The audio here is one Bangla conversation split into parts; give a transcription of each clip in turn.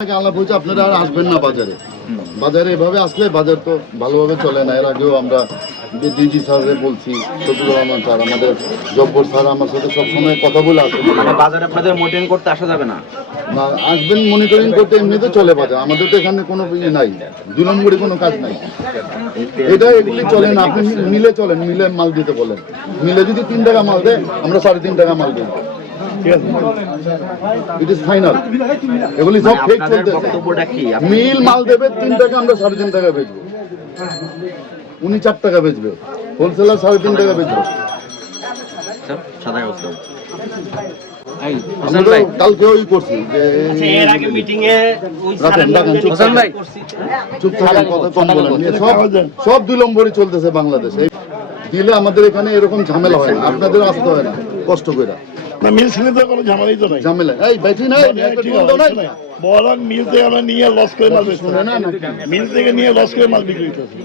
আলাপ হয়েছে আপনারা আর আসবেন না বাজারে। বাজারে এভাবে আসলে বাজার তো ভালোভাবে চলে না। এর আগেও আমরা ডিজি স্যাররে বলছি, শফিকুর রহমান স্যার, আমাদের জব্বর স্যার আমার সাথে সবসময় কথা বলে আসেন। মানে বাজারে আপনাদের মনিটরিং করতে আসা যাবে না? আসবেন মনিটরিং করতে, এমনিতে চলে বাজার। আমাদের তো এখানে কোনো ইয়ে নাই, 2 নম্বরে কোনো কাজ নাই। এটা এগুলি চলে না। আপনি মিলে চলেন, মিলে মাল দিতে বলেন। মিলে যদি 3 টাকা মাল দেয়, আমরা 3.5 টাকা মাল দেবো। It is final. এগুলি সব ফেক চলতেছে। মিল মাল দেবে 3 টাকা, আমরা 3.5 টাকা বেচবো। উনি 4 টাকা বেচবে, হোলসেলার 3.5 টাকা বেচবে। কালকে ওই করছি যে চুপ থাকেন, কথা কম বলেন। সব 2 নম্বরই চলতেছে বাংলাদেশে। দিলে আমাদের এখানে এরকম ঝামেলা হয় না, আপনাদের আসতে হয় না কষ্ট করে। না মিল ছেলে তো কোনো ঝামেলাই তো নাই। ঝামেলা এই বেশি নাই, বরং মিল থেকে আমরা নিয়ে লস করে মাল বেচতে না, মিল থেকে নিয়ে লস করে মাল বিক্রি করতেছি।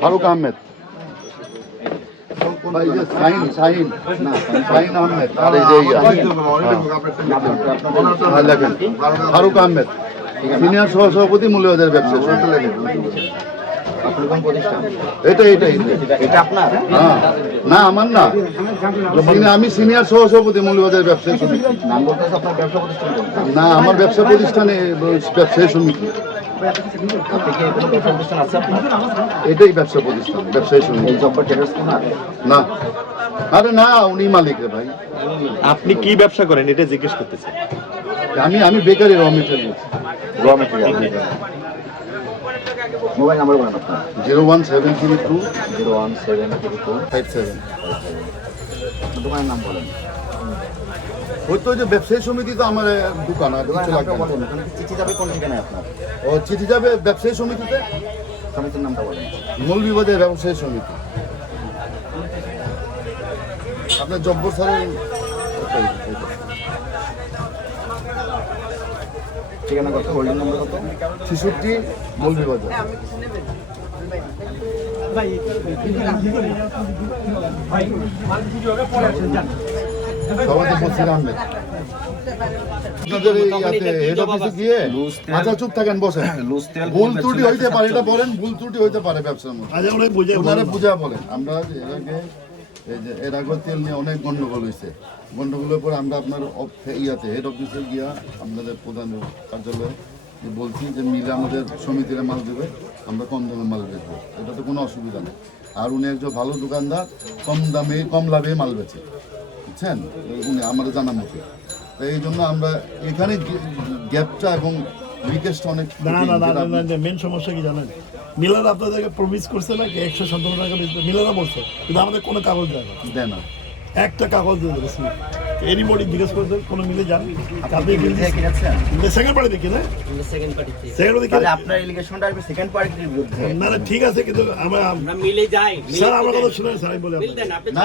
ফারুক আহমেদ ভাই, যে শাহিন আহমেদ, আর এই যে লেখেন ফারুক আহমেদ, সিনিয়র সহসভাপতি মৌলভীবাজার ব্যবসা। এটা আপনার? না, আমার না, আমি সিনিয়র সহসভাপতি মৌলভীবাজার ব্যবসায়ী সমিতি। না, আমার ব্যবসা প্রতিষ্ঠানে ব্যবসায়ী সমিতি। এটাই ব্যবসা প্রতিষ্ঠান, ব্যবসায়ী সমিতি। না, আরে না, উনি মালিক রে ভাই। আপনি কি ব্যবসা করেন এটা জিজ্ঞেস করতেছেন। আমি বেকারি র মেটেরিয়াল। মোবাইল নাম্বার বলেন আপনার। 01732 01732 দোকানের নাম বলেন। ওই তো যে ব্যবসায়ী সমিতি, তো আমার দোকান। আর কিছু লাগবে না। চিঠি যাবে কোন ঠিকানায় আপনার? ও চিঠি যাবে ব্যবসায়ী সমিতিতে। সমিতির নামটা বলেন। মৌলভীবাজার ব্যবসায়ী সমিতি। আপনার জব্বর স্যারের ঠিকানা কত, হোল্ডিং নম্বর কত? 66 মৌলভীবাজার। সবাইকে বলছি আহমেদ। আপনাদের হেড অফিসে গিয়ে, আচ্ছা চুপ থাকেন, বসেন। ভুল ত্রুটি হইতে পারে, এটা বলেন, ভুল ত্রুটি হইতে পারে ব্যবসার মধ্যে। ওনারা বুঝা বলেন। আমরা এর আগে তেল নিয়ে অনেক গন্ডগোল হয়েছে। গন্ডগোলের পর আমরা আপনার হেড অফিসে গিয়া আপনাদের প্রধান কার্যালয়ে বলছি যে মিলে আমাদের সমিতিরা মাল দেবে, আমরা কম দামে মাল বেচবো। এটা তো কোনো অসুবিধা নেই। আর উনি একজন ভালো দোকানদার, কম লাভে মাল বেচে, বুঝছেন, উনি আমাদের জানা মতো। তাই এই জন্য আমরা এখানে গ্যাপটা এবং লিকেজটা অনেক। না, মেন সমস্যা কি জানেন? মিলার আপনাদেরকে প্রমিস করছে না কি 117 টাকা মিলারা বলছে, কিন্তু আমাদের কোনো কাগজ দেয় না। একটা কাগজ দিয়ে দেবে। এনিবডি জিজ্ঞেস করতে কোনো মিলে যান, আপনি সেকেন্ড পার্টি দেখি না, আপনার এলিগেশনটা আসবে সেকেন্ড পার্টির বিরুদ্ধে। না ঠিক আছে, কিন্তু আমরা মিলে যাই। স্যার আমার কথা শুনেন, স্যার আমি বলি না,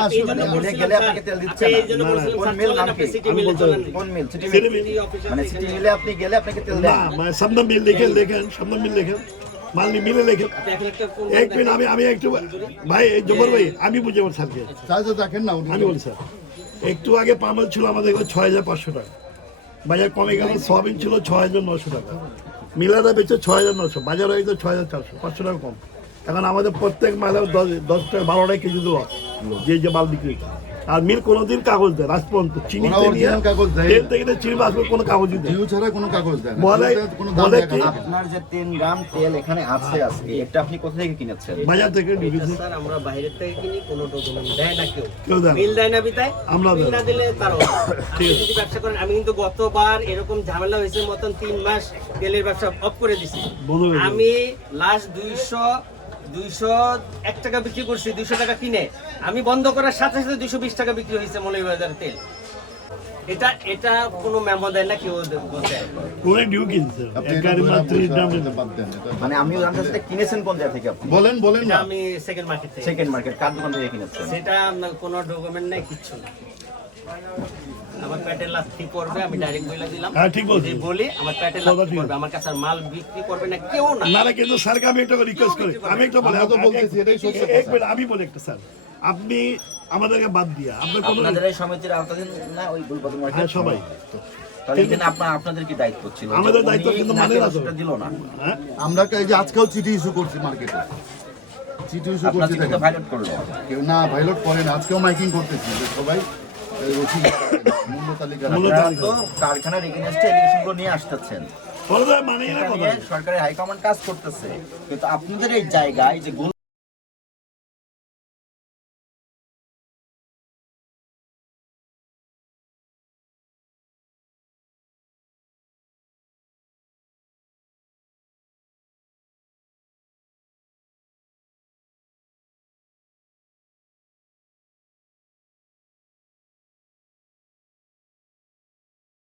মিলে গেলে আপনাকে তেল দিচ্ছে না। কোন মিল নাম কি? আমি বলতে কোন মিল? সিটি মিল। মানে সিটি মিলে আপনি গেলে আপনাকে তেল দেয় না। মানে সামনে মিল লেখেন সামনে মিল লেখেন, মালনি মিলে লেখেন। এক মিনিট, আমি একটু ভাই, জব্বর ভাই, আমি বুঝে বলছি স্যারকে। দেখেন না, আমি বলি স্যার, একটু আগে পামাল ছিল আমাদের 6500 টাকা, বাজার কমে গেল। সয়াবিন ছিল 6900 টাকা, মিলাদা বেচে 6900, বাজার হয়ে গেছে 6400, 500 টাকা কম। এখন আমাদের প্রত্যেক মালের 10 টাকা 12 টাকা কেজি দেওয়া, যে মাল বিক্রি হচ্ছে। আর মিল কোনোদিন কাগজ দেয় রাজপন্ত চিনি কাগজ দেয়, চিনি আসবে কোনো কাগজ দেয় ছাড়া কোনো কাগজ দেয় না। আপনার যে 3 গ্রাম তেল এখানে আছে আজকে, এটা আপনি কোথা থেকে কিনেছেন? বাজার থেকে। স্যার আমরা বাইরে থেকে কিনি, কোনো ডকুমেন্ট দেয় না কেউ দেয় মিল দেয় না, বিতায় আমরা মিল না দিলে তার যদি ব্যবসা করেন। আমি কিন্তু গতবার এরকম ঝামেলা হয়েছে মতন 3 মাস তেলের ব্যবসা অফ করে দিছি। আমি লাস্ট 201 টাকা বিক্রি করছি, 200 টাকা কিনে। আমি বন্ধ করার সাথে সাথে 220 টাকা বিক্রি হয়েছে মৌলভীবাজার তেল। এটা কোনো মেমো দেয় না কেউ বলতে। পুরো ডিউ কিনছে মানে আমিও জানতে চাই কিনেছেন কোন জায়গা থেকে আপনি? বলেন না। আমি সেকেন্ড মার্কেট থেকে। সেকেন্ড মার্কেট কার দোকান থেকে কিনেছেন? সেটা কোনো ডকুমেন্ট নাই, কিচ্ছু না। আমার পেটের লাথি করবে, আমি ডাইরেক্ট বলে দিলাম। হ্যাঁ ঠিক বলছি, বলি আমার পেটের লাথি করবে, আমার কাছে আর মাল বিক্রি করবে না কেউ না। না কিন্তু স্যারকে আমি একটা রিকোয়েস্ট করি, আমি একটা বলি, এক মিনিট আমি বলি একটা, স্যার আপনি আমাদেরকে বাদ দিয়া আপনার আপনাদের এই সমিতির আওতাধীন না ওই গুলবাদুর মার্কেট? সবাই তাহলে এখানে আপনাদের কি দায়িত্ব ছিল? আমাদের দায়িত্ব কিন্তু মানে না তো। সেটা দিল না। হ্যাঁ আমরা এই যে আজকেও চিঠি ইস্যু করছি মার্কেটে, চিঠি ইস্যু আপনার করছি, চিঠি তো দেখেন। ভাইলেট করলো। কেউ না ভাইলট করে না, আজকেও মাইকিং করতেছি যে সবাই রসিদ মূল্য তালিকা রাখেন। আপনারা তো কারখানার এগেইনস্টে এলিগেশনগুলো নিয়ে আসতেছেন, বড় মানে না সেটা কথা নিয়ে সরকারের হাইকমান্ড কাজ করতেছে, কিন্তু আপনাদের এই জায়গায় যে